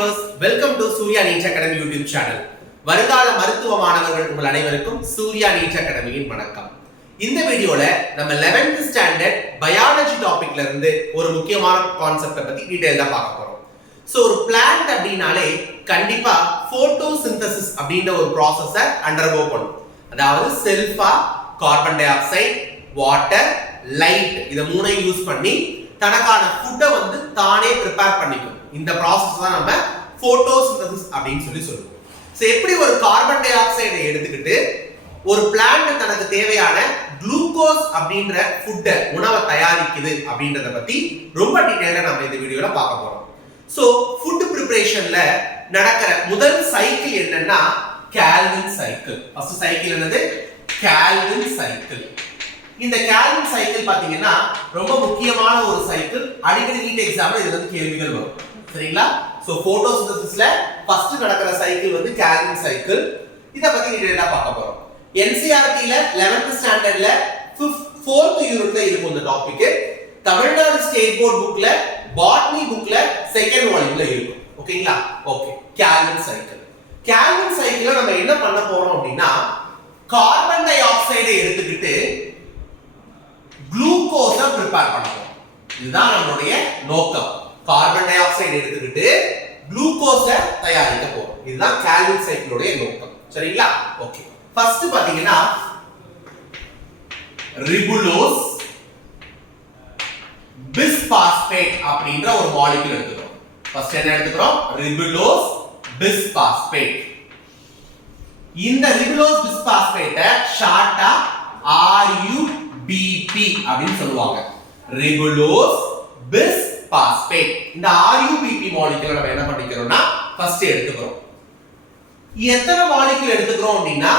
Viewers, welcome to Surya NEET academy YouTube channel. வருங்கால மருத்துவ மாணவர்கள் உங்கள் அனைவருக்கும் சூர்யா நீட் அகாடமியின் வணக்கம். இந்த வீடியோல நம்ம 11th ஸ்டாண்டர்ட் பயாலஜி டாபிக்ல இருந்து ஒரு முக்கியமான கான்செப்ட பத்தி டீடைலா பார்க்க போறோம். சோ ஒரு பிளான்ட் அப்படினாலே கண்டிப்பா போட்டோசிந்தசிஸ் அப்படின்ற ஒரு ப்ராசஸை அண்டர்கோ பண்ணும். அதாவது செல்ஃபா carbon dioxide, water, light இத மூணையும் யூஸ் பண்ணி தனக்கான ஃபுட்டை வந்து தானே ப்ரிப்பேர் பண்ணிக்கும். இந்த ப்ராசஸ் தான் நம்ம போட்டோசிந்தசிஸ் அப்படின்னு சொல்லுவோம். சோ எப்படி ஒரு கார்பன் டை ஆக்சைடை எடுத்துக்கிட்டு ஒரு பிளான்ட் தனக்கு தேவையான குளுக்கோஸ் அப்படின்ற ஃபுட்டை உணவை தயாரிக்குது அப்படின்றத பத்தி ரொம்ப டீடைலா நம்ம இந்த வீடியோல பார்க்க போறோம். சோ ஃபுட் ப்ரிப்பரேஷன்ல நடக்கிற முதல் சைக்கிள் என்னன்னா கால்வின் சைக்கிள். ஃபர்ஸ்ட் சைக்கிள் என்னது? Calvin cycle. இந்த கால்வின் சைக்கிள் பாத்தீங்கன்னா ரொம்ப முக்கியமான ஒரு சைக்கிள். அடிக்கடி நீட் எக்ஸாம்ல இதுல இருந்து கேள்விகள் வரும். சரிங்களா? சோ போட்டோசிந்தசிஸ்ல ஃபர்ஸ்ட் நடக்கிற சைக்கிள் வந்து கால்வின் சைக்கிள். இத பத்தி டீடைலா பார்க்க போறோம். NCERT ல 11th ஸ்டாண்டர்ட்ல 4th யூனிட்ல இருக்கும் இந்த டாபிக். தமிழ்நாடு ஸ்டேட் போர்ட் புக்ல பாட்னி புக்ல செகண்ட் வால்யூம்ல இருக்கும். ஓகேங்களா? ஓகே. Calvin cycle. கால்வின் சைக்கிள்ல நம்ம என்ன பண்ண போறோம் அப்படின்னா கார்பன் டை ஆக்சைடை எடுத்துக்கிட்டு குளுக்கோஸை ப்ரிப்பேர் பண்ணணும். இதுதான் நம்மளுடைய நோக்கம். கார்பன் டை ஆக்சைடு எடுத்துக்கிட்டு குளுக்கோஸை தயாரிக்க போறோம். இதுதான் கால்வின் சைக்கிளுடைய நோக்கம். சரிங்களா? ஓகே. ஃபர்ஸ்ட் பாத்தீங்கன்னா ரிபுலோஸ் பிஸ்பாஸ்பேட் அப்படின்ற ஒரு மாலிக்யூல் எடுத்துக்கிறோம். ஃபர்ஸ்ட் என்ன எடுத்துக்கிறோம்? Ribulose bisphosphate. இந்த ரிபுலோஸ் பிஸ்பாஸ்பேட்டை ஷார்ட்டா RUBP அப்படின்னு சொல்லுவாங்க. Ribulose bisphosphate. இந்த RUBP மாலிக்யூல் நம்ம என்ன பண்ணிக்கிறோம்னா ஃபர்ஸ்ட் எடுத்துக்கிறோம். எத்தனை மாலிக்யூல் எடுத்துக்கிறோம் அப்படின்னா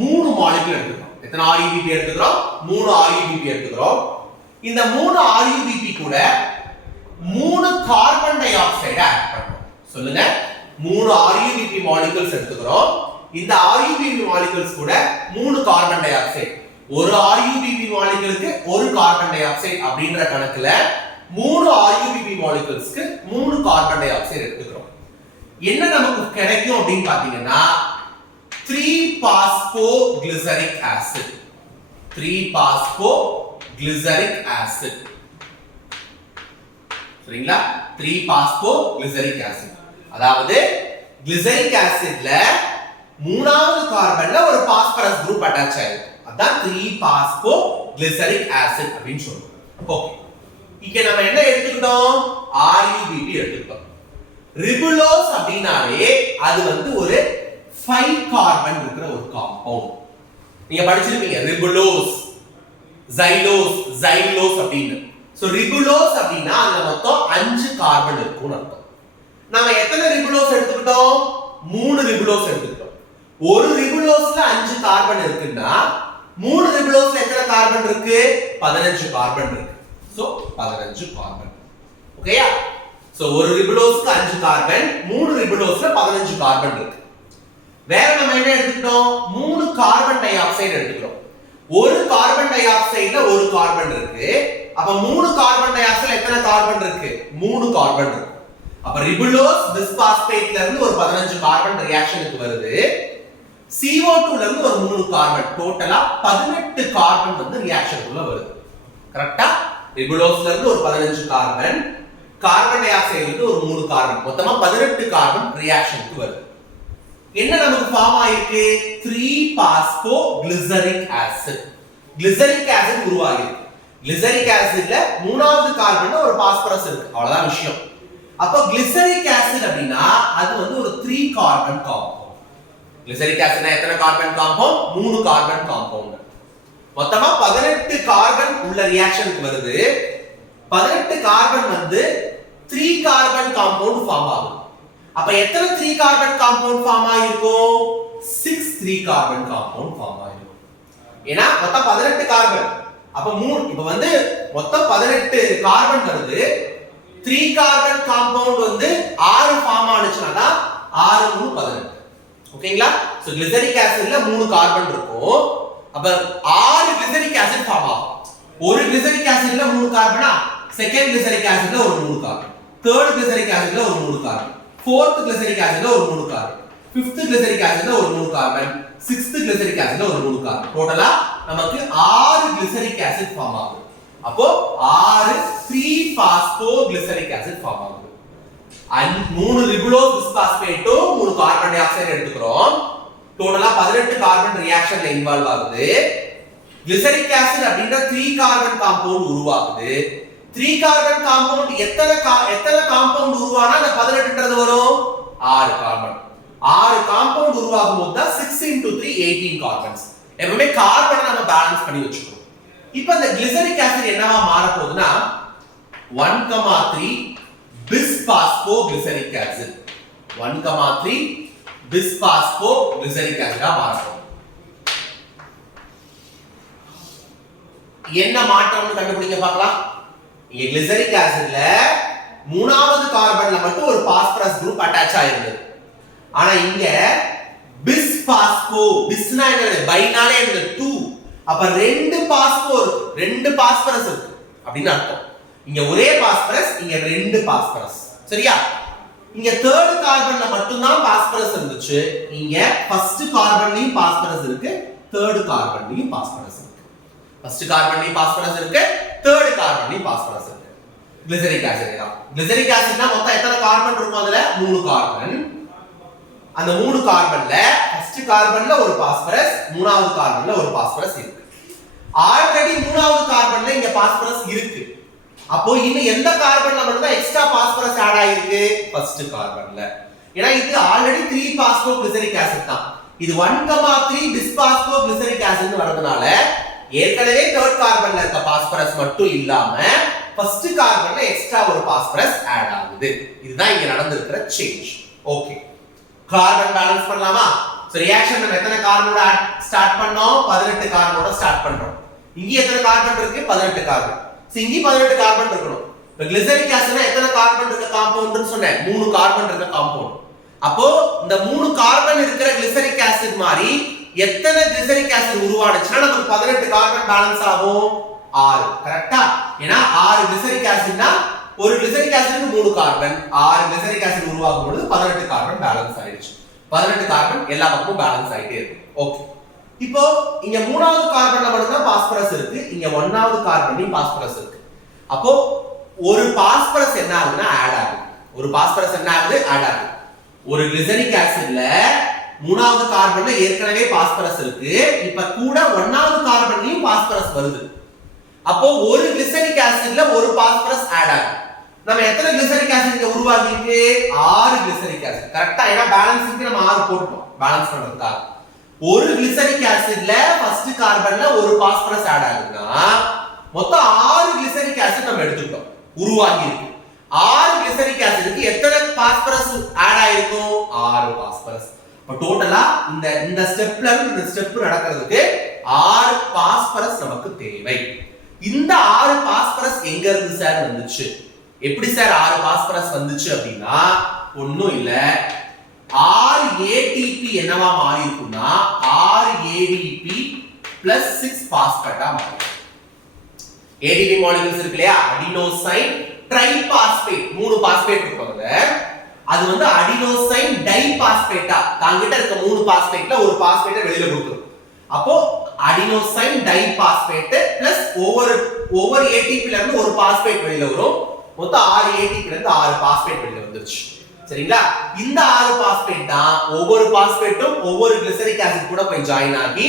3 மாலிக்யூல் எடுத்துக்கிறோம். எத்தனை RUBP எடுத்துக்கிறோம்? 3 RUBP எடுத்துக்கிறோம். இந்த 3 RUBP கூட 3 கார்பன் டை ஆக்சைடு ஆட் பண்றோம். சொல்லுங்க. 3 RUBP மாலிக்யூல்ஸ் எடுத்துக்கிறோம். இந்த RUBP மாலிக்யூல்ஸ் கூட 3 கார்பன் டை ஆக்சைடு. ஒரு RUBP மாலிக்யூலுக்கு ஒரு கார்பன் டை ஆக்சைடு அப்படின்ற கணக்குல 3 RUBP மாலிக்யூல்ஸ்க்கு 3 கார்பன் டை ஆக்சைடு எடுத்துக்கிறோம். என்ன நமக்கு கிடைக்கும் அப்படின்னு பாத்தீங்கன்னா 3-phosphoglyceric acid. 3-phosphoglyceric acid. சரிங்களா? 3-phosphoglyceric acid. அதாவது கிளிசரிக் ஆசிட்ல மூணாவது கார்பன்ல ஒரு பாஸ்பரஸ் குரூப் அட்டாச் ஆயிருக்கு. அதான் 3-phosphoglyceric acid அப்படின்னு சொல்றோம். ஓகே. இங்க நம்ம என்ன எடுத்துக்கிட்டோம்? RUBP எடுத்துக்கிட்டோம். ரிபுலோஸ் அப்படினாலே அது வந்து ஒரு 5 கார்பன் இருக்கிற ஒரு காம்பவுண்ட். நீங்க படிச்சிருப்பீங்க ரிபுலோஸ், ஜைலோஸ், ஜைலோஸ் அப்படின்னு. சோ ரிபுலோஸ் அப்படினா அதுல மொத்தம் 5 கார்பன் இருக்கும்னு அர்த்தம். நாம எத்தனை ரிபுலோஸ் எடுத்துக்கிட்டோம்? 3 ரிபுலோஸ் எடுத்துக்கிட்டோம். ஒரு ரிபுலோஸ்ல 5 கார்பன் இருக்குன்னா 3 ரிபுலோஸ்ல எத்தனை கார்பன் இருக்கு? 15 கார்பன் இருக்கு. So 15 carbon. ஓகேயா? சோ ஒரு ரிபுலோஸ்க்கு 5 கார்பன், 3 ரிபுலோஸ்ல 15 கார்பன் இருக்கு. வேற நம்ம என்ன எடுத்துக்கிட்டோம்? 3 கார்பன் டை ஆக்சைடு எடுத்துக்கிறோம். ஒரு கார்பன் டை ஆக்சைடுல ஒரு கார்பன் இருக்கு. அப்ப 3 கார்பன் டை ஆக்சைடுல எத்தனை கார்பன் இருக்கு? 3 கார்பன் இருக்கு. அப்ப ரிபுலோஸ் பிஸ்பாஸ்பேட்ல இருந்து ஒரு 15 கார்பன் ரியாக்ஷனுக்கு வருது. CO2 ல இருந்து ஒரு 3 கார்பன், டோட்டலா 18 கார்பன் வந்து ரியாக்ஷனுக்குள்ள வருது. கரெக்ட்டா? ரிபுலோஸ்ல இருந்து ஒரு 15 கார்பன், கார்பன் டை ஆக்சைடுல இருந்து ஒரு 3 கார்பன், மொத்தமா 18 கார்பன் ரியாக்ஷனுக்கு வருது. என்ன நமக்கு ஃபார்ம் ஆயிருக்கு? 3-phosphoglyceric acid. கிளிசரிக் ஆசிட் உருவாகிருக்கு. கிளிசரிக் ஆசிட்ல மூணாவது கார்பன்ல ஒரு பாஸ்பரஸ் இருக்கு. அவ்வளவுதான் விஷயம். அப்ப கிளிசரிக் ஆசிட் அப்படினா அது வந்து ஒரு 3 கார்பன் காம்பவுண்ட். கிளிசரிக் ஆசிட்னா எத்தனை கார்பன் காம்பவுண்ட்? 3 carbon compound. மொத்தமா 18 கார்பன் உள்ள ரியாக்ஷனுக்கு வருது. 18 கார்பன் வந்து 3 கார்பன் காம்பவுண்ட் ஃபார்ம் ஆகும். அப்ப எத்தனை 3 கார்பன் காம்பவுண்ட் ஃபார்ம் ஆயிருக்கும்? 6 3 கார்பன் காம்பவுண்ட் ஃபார்ம் ஆயிருக்கும். ஏனா மொத்தம் 18 கார்பன். அப்ப 3 இப்ப வந்து மொத்தம் 18 கார்பன் வருது. 3 கார்பன் காம்பவுண்ட் வந்து 6 ஃபார்ம் ஆனுச்சுனா 6 3 18. ஓகேங்களா? சோ கிளிசரிக் ஆசிட்ல 3 கார்பன் இருக்கும். அப்ப 6 கிளிசரிக் ஆசிட் ஃபார்ம் ஆகும். ஒரு கிளிசரிக் ஆசிட்ல 3 கார்பனா, செகண்ட் கிளிசரிக் ஆசிட்ல ஒரு 3 கார்பன், தேர்ட் கிளிசரிக் ஆசிட்ல ஒரு 3 கார்பன், 4th glyceric acidல ஒரு 3 கார்பன் 5th glyceric acidல ஒரு 3 கார்பன் 6th glyceric acidல ஒரு 3 கார்பன் டோட்டலா நமக்கு 6 glyceric acid ஃபார்ம் ஆகுது அப்போ 6 3-phosphoglyceric acid ஃபார்ம் ஆகுது 3 ரிபுலோஸ் பிஸ்பாஸ்பேட்டும் 3 கார்பன் டை ஆக்சைடு எடுத்துக்கிறோம் டோட்டலா 18 கார்பன் ரியாக்ஷன்ல இன்வால்வ் ஆகுது glyceric acid அப்படின்ற 3 கார்பன் காம்பவுண்ட் உருவாகுது 3 கார்பன் காம்பவுண்ட் எத்தனை காம்பவுண்ட் உருவானா அந்த 18ன்றது வரும் 6 கார்பன் 6 காம்பவுண்ட் உருவாகும் போது தான் 6 into 3 18 கார்பன்ஸ் எப்பவுமே கார்பனை நம்ம பேலன்ஸ் பண்ணி வச்சுக்கணும் இப்போ இந்த glyceric acid என்னவா மாற போகுதுன்னா 1,3 bis-phosphoglyceric acid 1,3 bis-phosphoglyceric acid மாற போகுது என்ன மாற்றம்னு கண்டுபிடிக்க பார்க்கலாம் இங்க glyceric acidல மூணாவது கார்பன்ல மட்டும் ஒரு பாஸ்பரஸ் குரூப் அட்டாச் ஆயிருந்தது ஆனா இங்க bis-phospho bisனா என்ன பைனாலே என்ன 2 அப்ப ரெண்டு பாஸ்பரஸ் இருக்கு அப்படினு அர்த்தம் இங்க ஒரே பாஸ்பரஸ் இங்க ரெண்டு பாஸ்பரஸ் சரியா இங்க third கார்பன்ல மட்டும் தான் பாஸ்பரஸ் இருந்துச்சு இங்க first கார்பன்லயும் பாஸ்பரஸ் இருக்கு third கார்பன்லயும் பாஸ்பரஸ் இருக்கு first கார்பன்லயும் பாஸ்பரஸ் இருக்கு third கார்பன்லயும் பாஸ்பரஸ் இருக்கு glyceric acid தான் glyceric acidனா மொத்தம் எத்தனை கார்பன் இருக்கும் அதுல 3 கார்பன் அந்த 3 கார்பன்ல first கார்பன்ல ஒரு பாஸ்பரஸ் மூணாவது கார்பன்ல ஒரு பாஸ்பரஸ் இருக்கு ஆல்ரெடி மூணாவது கார்பன்ல இங்க பாஸ்பரஸ் இருக்கு அப்போ இன்னும் எந்த கார்பன்ல மட்டும் தான் எக்ஸ்ட்ரா பாஸ்பரஸ் ஆட் ஆயிருக்கு first கார்பன்ல ஏனா இது ஆல்ரெடி 3-phosphoglyceric acid தான் இது 1,3 bis-phosphoglyceric acid னு வரதுனால ஏற்கனவே third கார்பன்ல இருக்க பாஸ்பரஸ் மட்டும் இல்லாம first கார்பன்ல எக்ஸ்ட்ரா ஒரு பாஸ்பரஸ் ஆட் ஆகுது இதுதான் இங்க நடந்திருக்கிற சேஞ்ச் ஓகே கார்பன் பேலன்ஸ் பண்ணலாமா சோ ரியாக்ஷன் நம்ம எத்தனை கார்பனோட ஸ்டார்ட் பண்ணோம் 18 கார்பனோட ஸ்டார்ட் பண்றோம் இங்க எத்தனை கார்பன் இருக்கு 18 கார்பன் சோ இங்க 18 கார்பன் இருக்கணும் இப்ப glyceric acidனா எத்தனை கார்பன் இருக்க காம்பவுண்ட்னு சொன்னேன் 3 கார்பன் இருக்க காம்பவுண்ட் அப்போ இந்த 3 கார்பன் இருக்கிற glyceric acid மாதிரி எத்தனை glyceric acid உருவானுச்சுனா நமக்கு 18 கார்பன் பேலன்ஸ் ஆகும் 6 கரெக்ட்டா ஏனா 6 glyceric acidனா ஒரு glyceric acidக்கு 3 கார்பன் 6 glyceric acid உருவாகும் பொழுது 18 கார்பன் பேலன்ஸ் ஆயிடுச்சு 18 கார்பன் எல்லா பக்கமும் பேலன்ஸ் ஆயிட்டே இருக்கு ஓகே இப்போ இங்க மூணாவது கார்பன்ல மட்டும் தான் பாஸ்பரஸ் இருக்கு இங்க 1வது கார்பன்லயும் பாஸ்பரஸ் இருக்கு அப்போ ஒரு பாஸ்பரஸ் என்ன ஆகுதுன்னா ஆட் ஆகுது ஒரு பாஸ்பரஸ் என்ன ஆகுது ஆட் ஆகுது ஒரு glyceric acidல மூணாவது கார்பன்ல ஏற்கனவே பாஸ்பரஸ் இருக்கு இப்ப கூட 1வது கார்பன்லயும் பாஸ்பரஸ் வருது அப்போ ஒரு glyceric acidல ஒரு பாஸ்பரஸ் ஆட் ஆகுது நம்ம எத்தனை glyceric acid இங்க உருவாகி இருக்கு 6 glyceric acid கரெக்ட்டா ஏனா பேலன்ஸ்க்கு நம்ம 6 போட்டுட்டோம் பேலன்ஸ் பண்றதுக்காக ஒரு glyceric acidல first கார்பன்ல ஒரு பாஸ்பரஸ் ஆட் ஆகுதுன்னா மொத்தம் 6 glyceric acid நம்ம எடுத்துட்டோம் உருவாகி இருக்கு 6 glyceric acidக்கு எத்தனை பாஸ்பரஸ் ஆட் ஆயிருக்கும் 6 பாஸ்பரஸ் அப்ப டோட்டலா இந்த ஸ்டெப்ல இருந்து இந்த ஸ்டெப் நடக்கிறதுக்கு 6 பாஸ்பரஸ் நமக்கு தேவை இந்த 6 பாஸ்பரஸ் எங்க இருந்து சார் வந்துச்சு எப்படி சார் 6 பாஸ்பரஸ் வந்துச்சு அப்படினா ஒண்ணும் இல்ல 6 ATP என்னவா மாறி இருக்குன்னா 6 ADP plus 6 பாஸ்பேட்டா மாறி ADP மாலிக்யூல்ஸ் இருக்கு இல்லையா அடினோசைன் ட்ரைபாஸ்பேட் 3 பாஸ்பேட் இருக்குங்க அது வந்து அடினோசைன் டைபாஸ்பேட்டா தாங்கிட்ட இருக்க 3 பாஸ்பேட்ல ஒரு பாஸ்பேட்டை வெளியில கொடுத்துரும் அப்போ அடினோசைன் டைபாஸ்பேட் plus ஒவ்வொரு ATP ல இருந்து ஒரு பாஸ்பேட் வெளியில வரும் மொத்தம் 6 ATP ல இருந்து 6 பாஸ்பேட் வெளியில வந்துருச்சு சரிங்களா இந்த 6 பாஸ்பேட் தான் ஒவ்வொரு பாஸ்பேட்டும் ஒவ்வொரு glyceric acid கூட போய் ஜாயின் ஆகி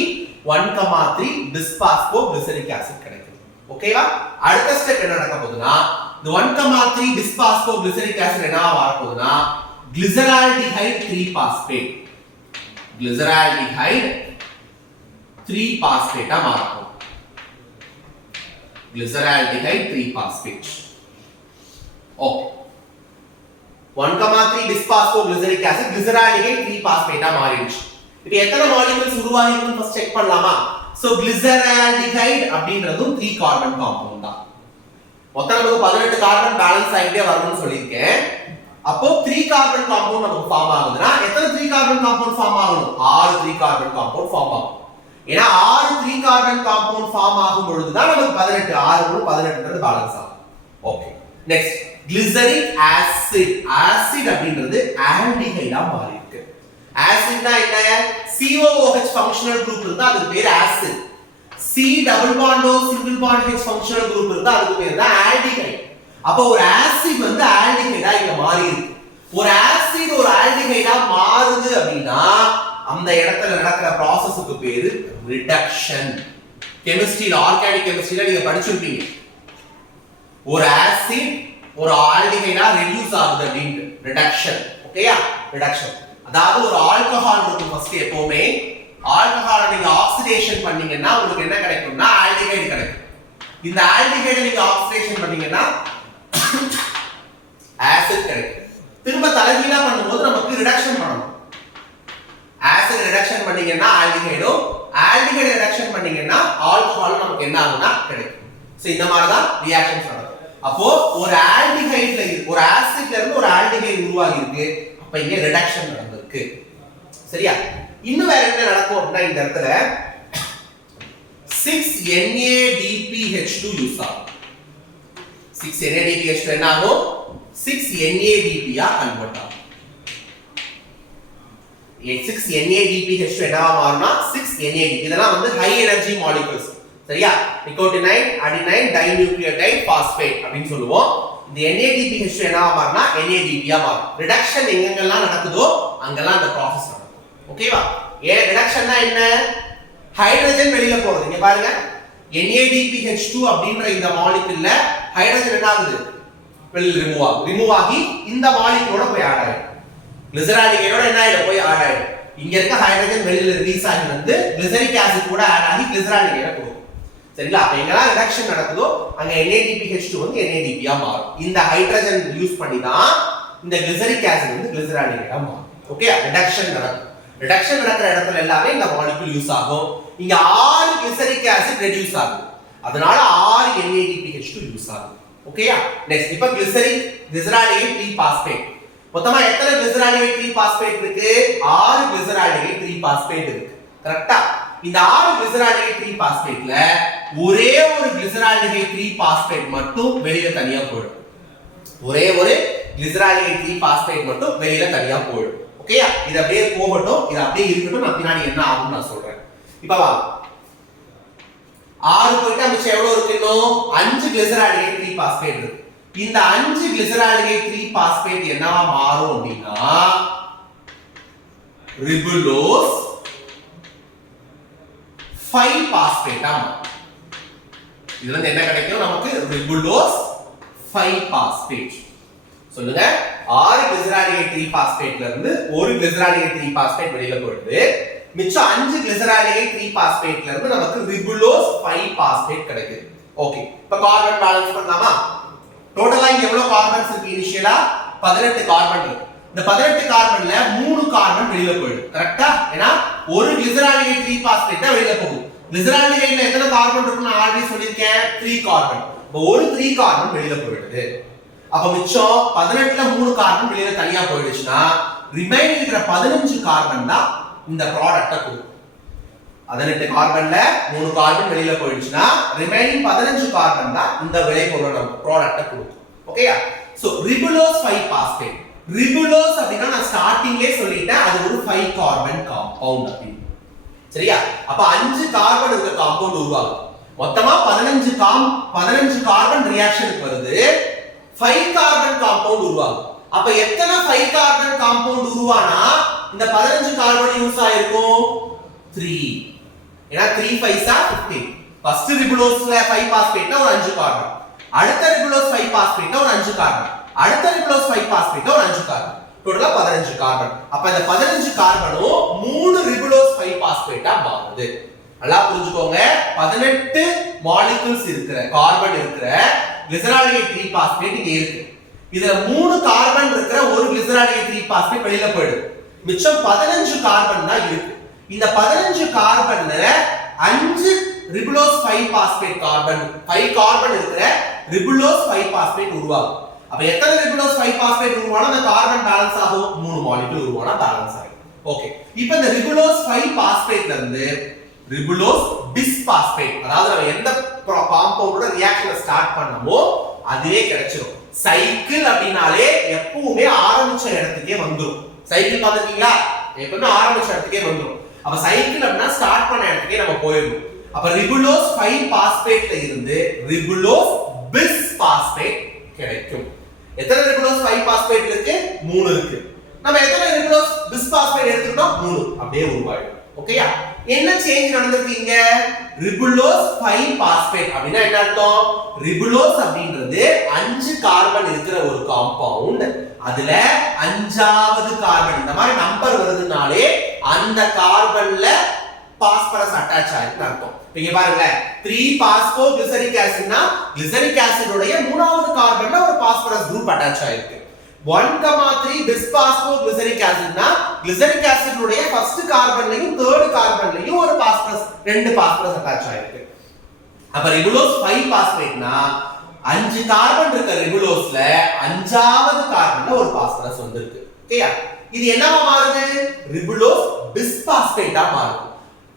1,3 bis-phosphoglyceric acid கிடைக்குது ஓகேவா அடுத்த ஸ்டெப் என்ன நடக்க போகுதுன்னா இந்த 1,3 bis-phosphoglyceric acid என்னவா மாற போகுதுன்னா glyceraldehyde 3 phosphate glyceraldehyde 3 phosphate ஆ மாற போகுது glyceraldehyde 3 phosphate okay 1,3 bis-phosphoglyceric acid glyceraldehyde 3 phosphate ஆ மாறிடுச்சு இப்போ எத்தனை மாலிக்யூல்ஸ் உருவாகிருக்குன்னு ஃபர்ஸ்ட் செக் பண்ணலாமா சோ glyceraldehyde அப்படின்றதும் 3 கார்பன் காம்பவுண்ட் தான் மொத்தம் நமக்கு 18 கார்பன் பேலன்ஸ் ஆயிட்டே வரணும்னு சொல்லியிருக்கேன் அப்போ 3 கார்பன் காம்பவுண்ட் நமக்கு ஃபார்ம் ஆகுதுன்னா எத்தனை 3 கார்பன் காம்பவுண்ட் ஃபார்ம் ஆகணும் 6 3 கார்பன் காம்பவுண்ட் ஃபார்ம் ஆகும் ஏனா 6 3 கார்பன் காம்பவுண்ட் ஃபார்ம் ஆகும் பொழுது தான் நமக்கு 18 6 க்கு 18ன்றது பேலன்ஸ் ஆகும் okay next glyceric acid. Acid அப்படின்றது ஆல்டிஹைடா மாறி இருக்கு. ஆசிட்னா என்ன? COOH ஃபங்க்ஷனல் குரூப் இருந்தா அதுக்கு பேர் acid. C double bond O single bond H functional group இருந்தா அதுக்கு பேர் தான் ஆல்டிஹைட். அப்ப ஒரு ஆசிட் வந்து ஆல்டிஹைடா இங்க மாறி இருக்கு. ஒரு ஆசிட் ஒரு ஆல்டிஹைடா மாறுது அப்படின்னா அந்த இடத்துல நடக்கிற processக்கு பேரு ரிடக்ஷன். கெமிஸ்ட்ரியில ஆர்கானிக் கெமிஸ்ட்ரியில நீங்க படிச்சிருப்பீங்க. ஒரு ஆசிட் ஒரு ஆல்டிஹைடா ரெடியூஸ் ஆகுது அப்படின்ட்டு ரிடக்ஷன். ஓகேயா? ரிடக்ஷன். அதாவது ஒரு ஆல்கஹால் இருக்கும் ஃபர்ஸ்ட் எப்பவுமே. ஆல்கஹாலை நீங்க ஆக்சிடேஷன் பண்ணீங்கன்னா உங்களுக்கு என்ன கிடைக்கும்னா ஆல்டிஹைடு கிடைக்கும். இந்த ஆல்டிஹைடை நீங்க ஆக்சிடேஷன் பண்ணீங்கன்னா ஆசிட் கிடைக்கும். திரும்ப தலைகீழா பண்ணும்போது நமக்கு ரிடக்ஷன் பண்ணணும். ஆசிட் ரிடக்ஷன் பண்ணீங்கன்னா ஆல்டிஹைடும், ஆல்டிஹைடு ரிடக்ஷன் பண்ணீங்கன்னா ஆல்கஹாலும் நமக்கு என்ன ஆகும்னா கிடைக்கும். சோ இந்த மாதிரி தான் ரியாக்ஷன்ஸ் நடக்கும். அப்போ ஒரு ஆல்டிஹைட்ல ஒரு ஆசிட்ல இருந்து ஒரு ஆல்டிஹைடு உருவாகி இருக்கு. அப்ப இங்க ரிடக்ஷன் நடந்திருக்கு. சரியா? இன்னும் வேற என்ன நடக்கும் அப்படின்னா இந்த இடத்துல 6NADPH2 யூஸ் ஆகும். 6NADPH2 என்ன ஆகும்? 6NADP ஆ கன்வெர்ட் ஆகும். 6NADPH2 என்னவா மாறும்னா 6NADP. இதெல்லாம் வந்து ஹை எனர்ஜி மாலிக்யூல்ஸ். சரியா? நிக்கோட்டினைன், அடினைன், டைநியூக்ளியோடைட், பாஸ்பேட் அப்படினு சொல்லுவோம். இந்த NADPH2 என்னவா மாறும்னா NADP ஆ மாறும். ரிடக்ஷன் எங்கெங்கெல்லாம் நடக்குதோ அங்கெல்லாம் அந்த process நடக்கும். ஓகேவா? ரிடக்ஷன்னா என்ன? ஹைட்ரஜன் வெளியில போகுது. இங்க பாருங்க, NADPH2 அப்படிங்கற இந்த மாலிக்யூல்ல ஹைட்ரஜன் என்ன ஆகுது? வெளியில ரிமூவ் ஆகி இந்த மாலிக்யூலோட போய் ஆட் ஆயிடும். கிளிசரால்டிகைடோட என்ன ஆயிடும்? போய் ஆட் ஆயிடும். இங்க இருக்க ஹைட்ரஜன் வெளியில ரிலீஸ் ஆகி வந்து கிளிசரிக் ஆசிட் கூட ஆட் ஆகி கிளிசரால்டிகைட கொடுக்கும். சரிங்களா? அப்ப எங்கெல்லாம் ரிடக்ஷன் நடக்குதோ அங்க NADPH2 வந்து NADP ஆ மாறும். இந்த ஹைட்ரஜன் யூஸ் பண்ணி தான் இந்த கிளிசரிக் ஆசிட் வந்து கிளிசரால்டிகைடா மாறும். ஓகே? ரிடக்ஷன் நடக்கும். ரிடக்ஷன் நடக்கிற இடத்துல எல்லாமே இந்த மாலிக்யூல் யூஸ் ஆகும். இங்க 6 கிளிசரிக் ஆசிட் ரெடியூஸ் ஆகும். அதனால 6 NADPH2 யூஸ் ஆகும். ஓகேயா? நெக்ஸ்ட் இப்ப கிளிசரால்டிகைட் 3 பாஸ்பேட். மொத்தமா எத்தனை கிளிசரால்டிகைட் 3 பாஸ்பேட் இருக்கு? 6 கிளிசரால்டிகைட் 3 பாஸ்பேட் இருக்கு. கரெக்ட்டா? இந்த 6 கிளிசரால்டிகைட் 3 பாஸ்பேட்ல ஒரே ஒரு கிளிசரால்டிகைட் 3 பாஸ்பேட் மட்டும் வெளியில தனியா போயிடும். ஒரே ஒரு கிளிசரால்டிகைட் 3 பாஸ்பேட் மட்டும் வெளியில தனியா போயிடும். ஓகேயா? இது அப்படியே போகட்டும், இது அப்படியே இருக்கட்டும். நான் பின்னாடி என்ன ஆகும் நான் சொல்றேன். இப்ப வா, 6 போயிட்டா மிச்சம் எவ்வளவு இருக்கு? இன்னும் 5 கிளிசரால்டிகைட் 3 பாஸ்பேட் இருக்கு. இந்த 5 கிளிசரால்டிகைட் 3 பாஸ்பேட் என்னவா மாறும் அப்படின்னா ரிபுலோஸ் 5 பாஸ்பேட்டா மாறும். இதுல இருந்து என்ன கிடைக்கும் நமக்கு? Ribulose 5 phosphate. சொல்லுங்க, 6 கிளிசரால்டிகைட் 3 பாஸ்பேட்ல இருந்து ஒரு கிளிசரால்டிகைட் 3 பாஸ்பேட் வெளியில போயிடுது. மிச்சம் 5 கிளிசரால்டிகைட் 3 பாஸ்பேட்ல இருந்து நமக்கு ரிபுலோஸ் 5 பாஸ்பேட் கிடைக்குது. ஓகே, இப்ப கார்பன் பேலன்ஸ் பண்ணலாமா? டோட்டலா இங்க எவ்வளவு கார்பன்ஸ் இருக்கு? இனிஷியலா 18 கார்பன் இருக்கு. இந்த 18 கார்பன்ல 3 கார்பன் வெளியில போயிடுது. கரெக்ட்டா? ஏனா ஒரு கிளிசரால்டிகைட் 3 பாஸ்பேட் தான் வெளியில போகுது. கிளிசரால்டிகைட்ல எத்தனை கார்பன் இருக்குன்னு நான் ஆல்ரெடி சொல்லிருக்கேன், 3 கார்பன். இப்போ ஒரு 3 கார்பன் வெளியில போயிடுது. அப்ப மிச்சம் 18ல 3 கார்பன் வெளியில தனியா போயிடுச்சுனா ரிமைனிங் இருக்கிற 15 கார்பன் தான் இந்த ப்ராடக்ட்ட கொடுக்கும். 18 கார்பன்ல 3 கார்பன் வெளியில போயிடுச்சுனா ரிமைனிங் 15 கார்பன் தான் இந்த விளைபொருளோட ப்ராடக்ட்ட கொடுக்கும். ஓகேயா? So ribulose 5 phosphate. ரிபுலோஸ் அப்படினா நான் ஸ்டார்டிங்லயே சொல்லிட்டேன், அது ஒரு 5 கார்பன் காம்பவுண்ட் அப்படி. சரியா? அப்ப 5 கார்பன் இருக்க காம்பவுண்ட் உருவாகும். மொத்தமா 15 கார்பன் ரியாக்ஷனுக்கு வருது. 5 கார்பன் காம்பவுண்ட் உருவாகும். அப்ப எத்தனை 5 கார்பன் காம்பவுண்ட் உருவானா இந்த 15 கார்பன் யூஸ் ஆயிருக்கும்? 3. ஏனா 3 5s are 15. ஃபர்ஸ்ட் ரிபுலோஸ்ல 5 பாஸ்பேட்னா ஒரு 5 கார்பன். அடுத்த ரிபுலோஸ் 5 பாஸ்பேட்னா ஒரு 5 கார்பன். அடுத்த ரிபுலோஸ் 5 பாஸ்பேட்னா ஒரு 5 கார்பன். டோட்டலா 15 கார்பன். அப்ப இந்த 15 கார்பனும் 3 ரிபுலோஸ் 5 பாஸ்பேட்டா மாறுது. நல்லா புரிஞ்சுக்கோங்க, 18 மாலிக்யூல்ஸ் இருக்கிற கார்பன் இருக்கிற கிளிசரால்டிகைட் 3 பாஸ்பேட் இங்க இருக்கு. இதுல 3 கார்பன் இருக்கிற ஒரு கிளிசரால்டிகைட் 3 பாஸ்பேட் வெளியில போயிடுது. மிச்சம் 15 கார்பன் தான் இருக்கு. இந்த 15 கார்பன்ல 5 ரிபுலோஸ் 5 பாஸ்பேட் கார்பன், 5 கார்பன் இருக்கிற ரிபுலோஸ் 5 பாஸ்பேட் உருவாகும். அப்ப எத்தனை ரிபுலோஸ் 5 பாஸ்பேட் உருவானா அந்த கார்பன் பேலன்ஸ் ஆகும்? 3 மாலிக்யூல் உருவானா பேலன்ஸ் ஆகும். ஓகே, இப்போ இந்த ரிபுலோஸ் 5 பாஸ்பேட்ல இருந்து ரிபுலோஸ் பிஸ்பாஸ்பேட், அதாவது நம்ம எந்த காம்பவுண்டோட ரியாக்ஷனை ஸ்டார்ட் பண்ணமோ அதுவே கிடைச்சிரும். சைக்கிள் அப்படினாலே எப்பவுமே ஆரம்பிச்ச இடத்துக்கே வந்துரும். சைக்கிள் பாத்துருக்கீங்களா? எப்பவுமே ஆரம்பிச்ச இடத்துக்கே வந்துரும். அப்ப சைக்கிள் அப்படினா ஸ்டார்ட் பண்ண இடத்துக்கே நம்ம போயிடணும். அப்ப ரிபுலோஸ் 5 பாஸ்பேட்ல இருந்து ரிபுலோஸ் பிஸ் பாஸ்பேட் கிடைக்கும். எத்தனை ரிபுலோஸ் 5 பாஸ்பேட் இருக்கு? 3 இருக்கு. நம்ம எத்தனை ரிபுலோஸ் பிஸ் பாஸ்பேட் எடுத்துட்டோம்? 3. அப்படியே உருவாயிடும். ஓகேயா? என்ன சேஞ்ச் நடந்துருக்கீங்க? ரிபுலோஸ் 5 பாஸ்பேட் அப்படினா என்ன அர்த்தம்? ரிபுலோஸ் அப்படின்றது 5 கார்பன் இருக்கிற ஒரு காம்பவுண்ட். அதுல 5வது கார்பன் இந்த மாதிரி நம்பர் வருதுனாலே அந்த கார்பன்ல பாஸ்பரஸ் அட்டாச் ஆயிருக்கு அர்த்தம். இங்க பாருங்க 3 பாஸ்போகிளிசரிக் ஆசிட்னா கிளிசரிக் ஆசிடோட 3வது கார்பன்ல ஒரு பாஸ்பரஸ் குரூப் அட்டாச் ஆயிருக்கு. 1,3 பிஸ்பாஸ்போகிளிசரிக் ஆசிட்னா கிளிசரிக் ஆசிடோட ஃபர்ஸ்ட் கார்பன்லயும் தேர்ட் கார்பன்லயும் ஒரு பாஸ்பரஸ் 2 பாஸ்பரஸ் அட்டாச் ஆயிருக்கு. அப்ப ரிபுலோஸ் 5 பாஸ்பேட்னா 5 கார்பன் இருக்க ரிபுலோஸ்ல 5வது கார்பன்ல ஒரு பாஸ்பரஸ் வந்திருக்கு. ஓகேயா? இது என்னவா மாறுது? ரிபுலோஸ் பிஸ்பாஸ்பேட்டா மாறுது.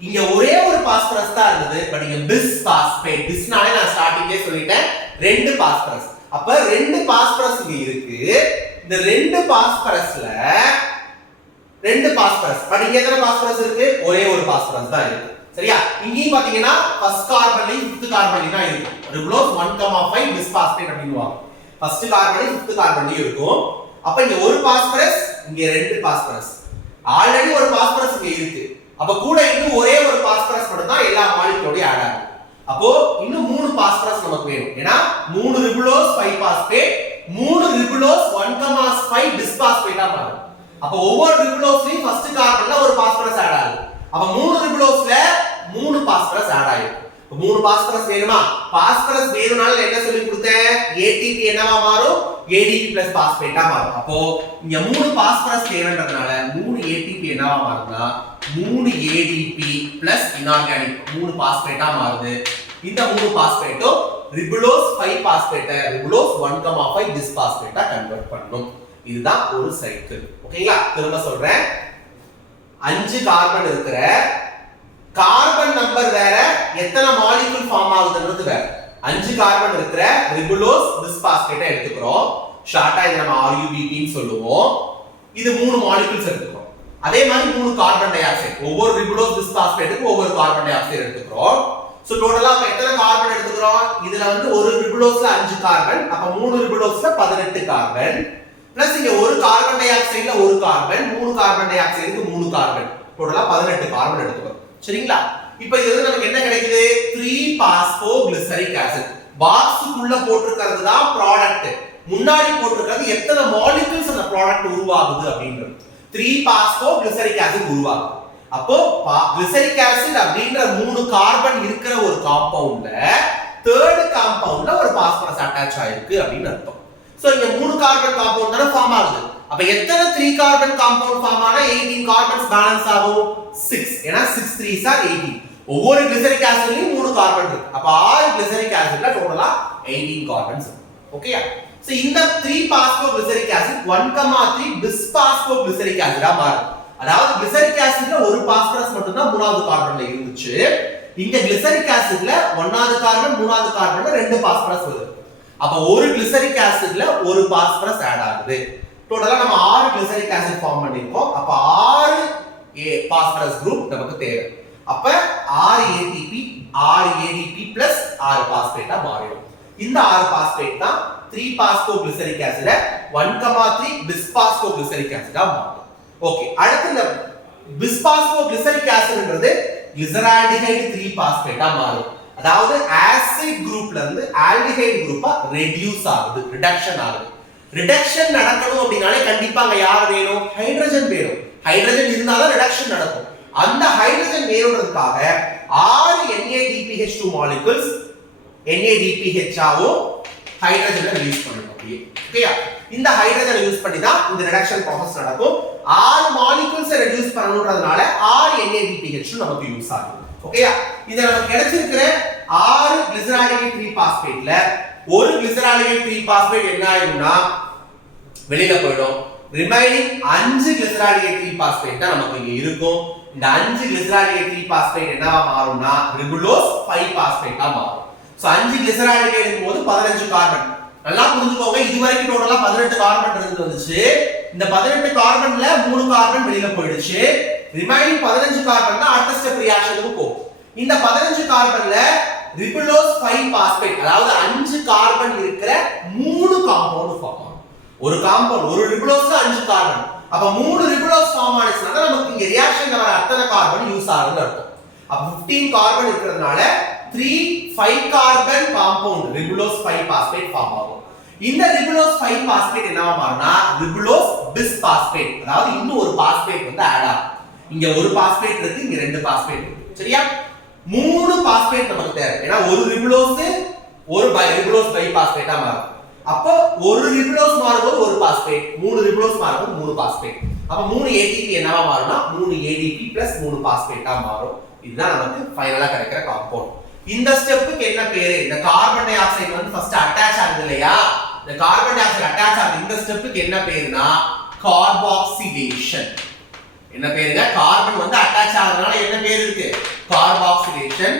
இங்க ஒரே ஒரு பாஸ்பரஸ் தான் இருந்தது. பட் இங்க பிஸ்பாஸ்பேட், பிஸ்னாலே நான் ஸ்டார்டிங்லயே சொல்லிட்டேன் 2 பாஸ்பரஸ். அப்ப 2 பாஸ்பரஸ் இங்க இருக்கு. இந்த 2 பாஸ்பரஸ்ல 2 பாஸ்பரஸ். பட் இங்க எத்தனை பாஸ்பரஸ் இருக்கு? ஒரே ஒரு பாஸ்பரஸ் தான் இருக்கு. சரியா? இங்கேயும் பாத்தீங்கன்னா ஃபர்ஸ்ட் கார்பன்லயும் 5th கார்பன்லயும் தான் இருக்கும். ரிபுலோஸ் 1,5 பிஸ்பாஸ்பேட் அப்படினுவாங்க. ஃபர்ஸ்ட் கார்பன்லயும் 5th கார்பன்லயும் இருக்கும். அப்ப இங்க ஒரு பாஸ்பரஸ், இங்க 2 பாஸ்பரஸ். ஆல்ரெடி ஒரு பாஸ்பரஸ் இங்க இருக்கு. அப்ப கூட இன்னும் ஒரே ஒரு பாஸ்பரஸ் மட்டும் தான் எல்லா மாலிக்யூலோட ஆட் ஆகும். அப்போ இன்னும் 3 பாஸ்பரஸ் நமக்கு வேணும். ஏனா 3 ரிபுலோஸ் 5 பாஸ்பேட் 3 ரிபுலோஸ் 1,5 பிஸ்பாஸ்பேட்டா மாறும். அப்ப ஒவ்வொரு ரிபுலோஸ்லயும் ஃபர்ஸ்ட் கார்பன்ல ஒரு பாஸ்பரஸ் ஆட் ஆகும். அப்ப 3 ரிபுலோஸ்ல 3 பாஸ்பரஸ் ஆட் ஆயிருக்கு. 3 பாஸ்பரஸ் வேணுமா? பாஸ்பரஸ் வேணும்னால என்ன சொல்லி கொடுத்தேன்? ATP என்னவா மாறும்? ADP plus பாஸ்பேட்டா மாறும். அப்போ இங்க 3 பாஸ்பரஸ் தேவைன்றதுனால 3 ATP என்னவா மாறும்னா 3 ADP plus இன்ஆர்கானிக் 3 பாஸ்பேட்டா மாறுது. இந்த 3 பாஸ்பேட்டும் ரிபுலோஸ் 5 பாஸ்பேட்டை ரிபுலோஸ் 1,5 பிஸ்பாஸ்பேட்டா கன்வெர்ட் பண்ணும். இதுதான் ஒரு சைக்கிள். ஓகேங்களா? திரும்ப சொல்றேன். 5 கார்பன் இருக்கிற கார்பன் நம்பர் வேற, எத்தனை மாலிக்யூல் ஃபார்ம் ஆகுதுன்றது வேற. 5 கார்பன் இருக்கிற ரிபுலோஸ் பிஸ்பாஸ்பேட்டை எடுத்துக்கிறோம். ஷார்ட்டா இத நம்ம RUBP ன்னு சொல்லுவோம். இது 3 மாலிக்யூல்ஸ் எடுத்துக்கிறோம். அதே மாதிரி 3 கார்பன் டை ஆக்சைடு. ஒவ்வொரு ரிபுலோஸ் பிஸ்பாஸ்பேட்டுக்கு ஒவ்வொரு கார்பன் டை ஆக்சைடு எடுத்துக்கிறோம். சோ டோட்டலா அப்ப எத்தனை கார்பன் எடுத்துக்கிறோம்? இதுல வந்து ஒரு ரிபுலோஸ்ல 5 கார்பன், அப்ப 3 ரிபுலோஸ்ல 18 கார்பன். பிளஸ் இங்க ஒரு கார்பன் டை ஆக்சைடுல ஒரு கார்பன், 3 கார்பன் டை ஆக்சைடுக்கு 3 கார்பன். டோட்டலா 18 கார்பன் எடுத்துக்கிறோம். சரிங்களா? இப்போ இதுல நமக்கு என்ன கிடைக்குது? 3 பாஸ்போகிளிசரிக் ஆசிட். பாக்ஸ்க்குள்ள போட்டுக்கிறது தான் ப்ராடக்ட். முன்னாடி போட்டுக்கிறது எத்தனை மாலிக்யூல்ஸ் அந்த ப்ராடக்ட் உருவாகுது அப்படின்றது. 3 பாஸ்போகிளிசரிக் ஆசிட் உருவாகுது. அப்போ கிளிசரிக் ஆசிட் அப்படிங்கற 3 கார்பன் இருக்கிற ஒரு காம்பவுண்ட்ல தேர்ட் காம்பவுண்ட்ல ஒரு பாஸ்பரஸ் அட்டாச் ஆயிருக்கு அப்படின்னு அர்த்தம். சோ இங்க 3 கார்பன் காம்பவுண்ட் தான ஃபார்ம் ஆகுது. அப்ப எத்தனை 3 கார்பன் காம்பவுண்ட் ஃபார்ம் ஆனா 18 கார்பன்ஸ் பேலன்ஸ் ஆகும்? 6. ஏனா 6 3s are 18. ஒவ்வொரு கிளிசரிக் ஆசிட்லயும் 3 கார்பன் இருக்கு. அப்ப 6 கிளிசரிக் ஆசிட்ல டோட்டலா 18 கார்பன்ஸ் இருக்கு. ஓகேயா? சோ இந்த 3 பாஸ்போகிளிசரிக் ஆசிட் 1,3 பிஸ்பாஸ்போகிளிசரிக் ஆசிடா மாறும். அதாவது கிளிசரிக் ஆசிட்ல ஒரு பாஸ்பரஸ் மட்டும் தான் 3வது கார்பன்ல இருந்துச்சு. இங்க கிளிசரிக் ஆசிட்ல 1வது கார்பன் 3வது கார்பன்ல 2 பாஸ்பரஸ் வருது. அப்ப ஒரு கிளிசரிக் ஆசிட்ல ஒரு பாஸ்பரஸ் ஆட் ஆகுது. டோட்டலா நம்ம 6 கிளிசரிக் ஆசிட் ஃபார்ம் பண்ணிருக்கோம். அப்ப 6 பாஸ்பரஸ் குரூப் நமக்கு தேவை. அப்ப 6 ATP 6 ADP plus 6 பாஸ்பேட்டா மாறிடும். இந்த 6 பாஸ்பேட் தான் 3 பாஸ்போகிளிசரிக் ஆசிட 1,3 பிஸ்பாஸ்போகிளிசரிக் ஆசிடா மாறும். ஓகே, அடுத்து இந்த பிஸ்பாஸ்போகிளிசரிக் ஆசிட்ன்றது கிளிசரால்டிஹைடு 3 பாஸ்பேட்டா மாறும். அதாவது ஆசிட் குரூப்ல இருந்து ஆல்டிஹைடு குரூப்பா ரெடியூஸ் ஆகுது, ரிடக்ஷன் ஆகுது. ரிடக்ஷன் நடக்கணும் அப்படினாலே கண்டிப்பா அங்க யார் வேணும்? ஹைட்ரஜன் வேணும். ஹைட்ரஜன் இருந்தாதான் ரிடக்ஷன் நடக்கும். அந்த ஹைட்ரஜன் வேணும்ன்றதுக்காக 6 NADPH2 மாலிக்யூல்ஸ் NADPH ஆவும் ஹைட்ரஜனை ரிலீஸ் பண்ணணும். ஓகேயா? இந்த ஹைட்ரஜனை யூஸ் பண்ணி தான் இந்த ரிடக்ஷன் ப்ராசஸ் நடக்கும். 6 மாலிக்யூல்ஸ் ரெடியூஸ் பண்ணனும்ன்றதுனால 6 NADPH2 நமக்கு யூஸ் ஆகும். ஓகேயா? இத நமக்கு கிடைச்சிருக்கிற 6 கிளிசரால்டிஹைடு 3 பாஸ்பேட்ல ஒரு கிளிசரால்டிஹைடு 3 பாஸ்பேட் என்ன ஆகும்னா வெளியில போய்டும். ரிமைனிங் 5 கிளிசரால்டிஹைடு 3 பாஸ்பேட் தான் நமக்கு இங்க இருக்கும். இந்த 5 கிளிசரால்டிஹைடு 3 பாஸ்பேட் என்னவா மாறும்னா ரிபுலோஸ் 5 பாஸ்பேட்டா மாறும். சோ 5 கிளிசரால்டிஹைடு இருக்கும்போது 15 கார்பன். நல்லா புரிஞ்சுக்கோங்க. இதுவரைக்கும் டோட்டலா 18 கார்பன் இருந்து வந்துச்சு. இந்த 18 கார்பன்ல 3 கார்பன் வெளியில போயிடுச்சு. ரிமைனிங் 15 கார்பன் தான் அடுத்த ஸ்டெப் ரியாக்ஷனுக்கு போகும். இந்த 15 கார்பன்ல ரிபுலோஸ் 5 பாஸ்பேட் அதாவது 5 கார்பன் இருக்கிற 3 காம்பவுண்ட் ஃபார்ம் ஆகும். ஒரு காம்பவுண்ட் ஒரு ரிபுலோஸ்ல 5 கார்பன். அப்ப 3 ரிபுலோஸ் ஃபார்ம் ஆனதுனால நமக்கு இங்க ரியாக்ஷன்ல வர அத்தனை கார்பன் யூஸ் ஆகுதுன்னு அர்த்தம். அப்ப 15 கார்பன் இருக்கிறதுனால 5 carbon compound ribulose 5 phosphate form ஆகும். இந்த ரிபுலோஸ் 5 பாஸ்பேட் என்னவா மாறும்னா ரிபுலோஸ் பிஸ் பாஸ்பேட் அதாவது இன்னும் ஒரு பாஸ்பேட் வந்து ஆட் ஆகும். இங்க ஒரு பாஸ்பேட் இருக்கு, இங்க 2 பாஸ்பேட் இருக்கு. சரியா? 3 பாஸ்பேட் நமக்கு தேவை. ஏன்னா ஒரு ரிபுலோஸ் ஒரு ரிபுலோஸ் பை பாஸ்பேட்டா மாறும். அப்போ ஒரு ரிபுலோஸ் மாறும்போது ஒரு பாஸ்பேட், 3 ரிபுலோஸ் மாறும்போது 3 பாஸ்பேட். அப்ப 3 ATP என்னவா மாறும்னா 3 ADP plus 3 பாஸ்பேட்டா மாறும். இதுதான் நமக்கு ஃபைனலா கிடைக்கிற காம்பவுண்ட். இந்த ஸ்டெப்புக்கு என்ன பேரு? இந்த கார்பன் டை ஆக்சைடு வந்து ஃபர்ஸ்ட் அட்டாச் ஆகுது இல்லையா? இந்த கார்பன் டை ஆக்சைடு அட்டாச் ஆகுது. இந்த ஸ்டெப்புக்கு என்ன பேருனா கார்பாக்சிலேஷன். என்ன பேருங்க? கார்பன் வந்து அட்டாச் ஆகுறதுனால என்ன பேர் இருக்கு? கார்பாக்சிலேஷன்.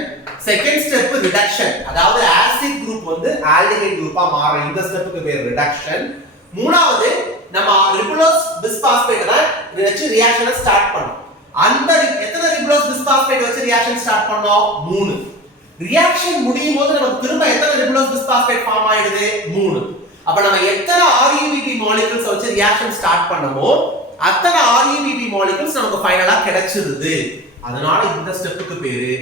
Second step reduction. அதாவது ஆசிட் குரூப் வந்து ஆல்டிஹைட் குரூப்பா மாறும். இந்த ஸ்டெப்புக்கு பேர் ரிடக்ஷன். மூணாவது நம்ம ரிபுலோஸ் பிஸ்பாஸ்பேட் தான் வச்சு ரியாக்ஷனை ஸ்டார்ட் பண்ணோம். அந்த எத்தனை ரிபுலோஸ் பிஸ்பாஸ்பேட் வச்சு ரியாக்ஷன் ஸ்டார்ட் பண்ணோம்? 3. ரியாக்ஷன் முடியும் போது நமக்கு திரும்ப எத்தனை ரிபுலோஸ் பிஸ்பாஸ்பேட் ஃபார்ம் ஆயிடுது? 3. அப்ப நம்ம எத்தனை RUBP மாலிக்யூல்ஸ் வச்சு ரியாக்ஷன் ஸ்டார்ட் பண்ணமோ அத்தனை RUBP மாலிக்யூல்ஸ் நமக்கு ஃபைனலா கிடைச்சிருது. அதனால இந்த ஸ்டெப்புக்கு பேரு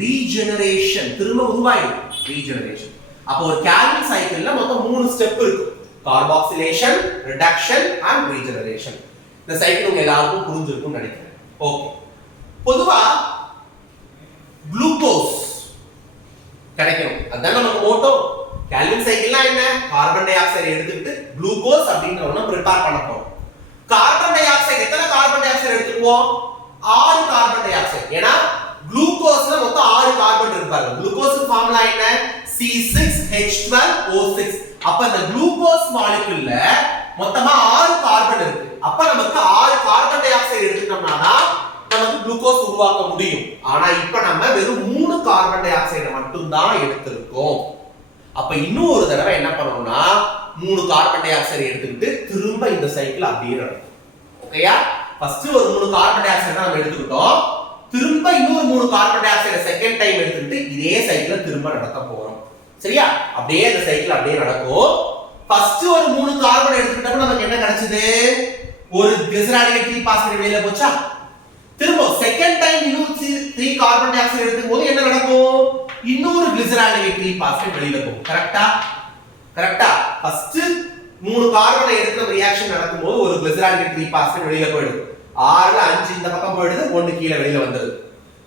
ரீஜெனரேஷன். திரும்ப உருவாயிடும் ரீஜெனரேஷன். அப்ப ஒரு கேல்வின் சைக்கிள்ல மொத்தம் 3 ஸ்டெப் இருக்கு. Carboxylation, reduction and regeneration. இந்த சைக்கிள் உங்க எல்லாருக்கும் புரிஞ்சிருக்கும்னு நினைக்கிறேன். ஓகே. பொதுவா குளுக்கோஸ் கிடைக்கும். அதான் நமக்கு மோட்டோ. கேல்வின் சைக்கிள்னா என்ன? கார்பன் டை ஆக்சைடு எடுத்துக்கிட்டு குளுக்கோஸ் அப்படிங்கற ஒண்ணு ப்ரிப்பேர் பண்ண போறோம். கார்பன் டை ஆக்சைடு எத்தனை கார்பன் டை ஆக்சைடு எடுத்துக்குவோம்? 6 கார்பன் டை ஆக்சைடு. ஏனா குளுக்கோஸ்ல மொத்தம் 6 கார்பன் இருப்பாங்க. குளுக்கோஸ் ஃபார்முலா என்ன? C6H12O6. அப்ப இந்த குளுக்கோஸ் மாலிக்யூல்ல மொத்தமா 6 கார்பன் இருக்கு. அப்ப நமக்கு 6 கார்பன் டை ஆக்சைடு எடுத்துட்டோம்னா நமக்கு குளுக்கோஸ் உருவாக்க முடியும். ஆனா இப்ப நம்ம வெறும் 3 கார்பன் டை ஆக்சைடு மட்டும் தான் எடுத்துறோம். அப்ப இன்னும் ஒரு தடவை என்ன பண்ணனும்னா 3 கார்பன் டை ஆக்சைடு எடுத்துக்கிட்டு திரும்ப இந்த சைக்கிள் அப்படியே நடக்கும். ஓகேயா? ஃபர்ஸ்ட் ஒரு 3 கார்பன் டை ஆக்சைடு நம்ம எடுத்துக்கிட்டோம். திரும்ப இன்னொரு 3 carbon di oxide second time எடுத்துக்கிட்டு இதே சைக்கிளை திரும்ப நடத்த போறோம். சரியா? அப்படியே இந்த சைக்கிள் அப்படியே நடக்கும். ஃபர்ஸ்ட் ஒரு 3 கார்பன் எடுத்துக்கிட்டப்ப நமக்கு என்ன கிடைச்சது? ஒரு கிளிசரால்டிஹைட் 3 பாஸ்பேட் வெளியில போச்சா? திரும்ப செகண்ட் டைம் இன்னொரு 3 கார்பன் டை ஆக்சைடு எடுக்கும்போது என்ன நடக்கும்? இன்னொரு கிளிசரால்டிஹைட் 3 பாஸ்பேட் வெளியில போகும். கரெக்ட்டா? கரெக்ட்டா? ஃபர்ஸ்ட் 3 கார்பனை எடுத்து நம்ம ரியாக்ஷன் நடக்கும்போது ஒரு கிளிசரால்டிஹைட் 3 பாஸ்பேட் வெளியில போயிடுது. 6ல 5 இந்த பக்கம் போயிடுது, 1 கீழ வெளியில வந்துருது.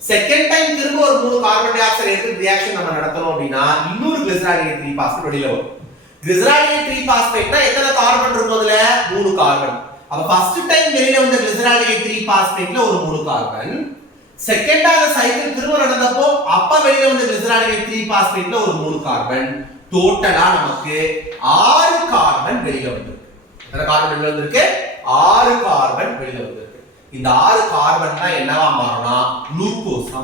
செகண்ட் டைம் திரும்ப ஒரு 3 கார்பன் டை ஆக்சைடு எடுத்து ரியாக்ஷன் நம்ம நடத்தணும் அப்படினா இன்னொரு கிளிசரால்டிஹைட் 3 பாஸ்பேட் வெளியில வரும். கிளிசரால்டிஹைட் 3 பாஸ்பேட்னா எத்தனை கார்பன் இருக்கும் அதுல? 3 கார்பன். அப்ப ஃபர்ஸ்ட் டைம் வெளியில வந்த கிளிசரால்டிஹைட் 3 பாஸ்பேட்ல ஒரு 3 கார்பன். செகண்டாக சைக்கிள் திரும்ப நடந்தப்போ அப்ப வெளியில வந்த கிளிசரால்டிஹைட் 3 பாஸ்பேட்ல ஒரு 3 கார்பன். டோட்டலா நமக்கு 6 கார்பன் வெளியில வந்திருக்கு. எத்தனை கார்பன் வெளியில வந்திருக்கு? 6 கார்பன் வெளியில வந்திருக்கு. இந்த 6 கார்பன் தான் என்னவா மாறும்னா குளுக்கோஸா.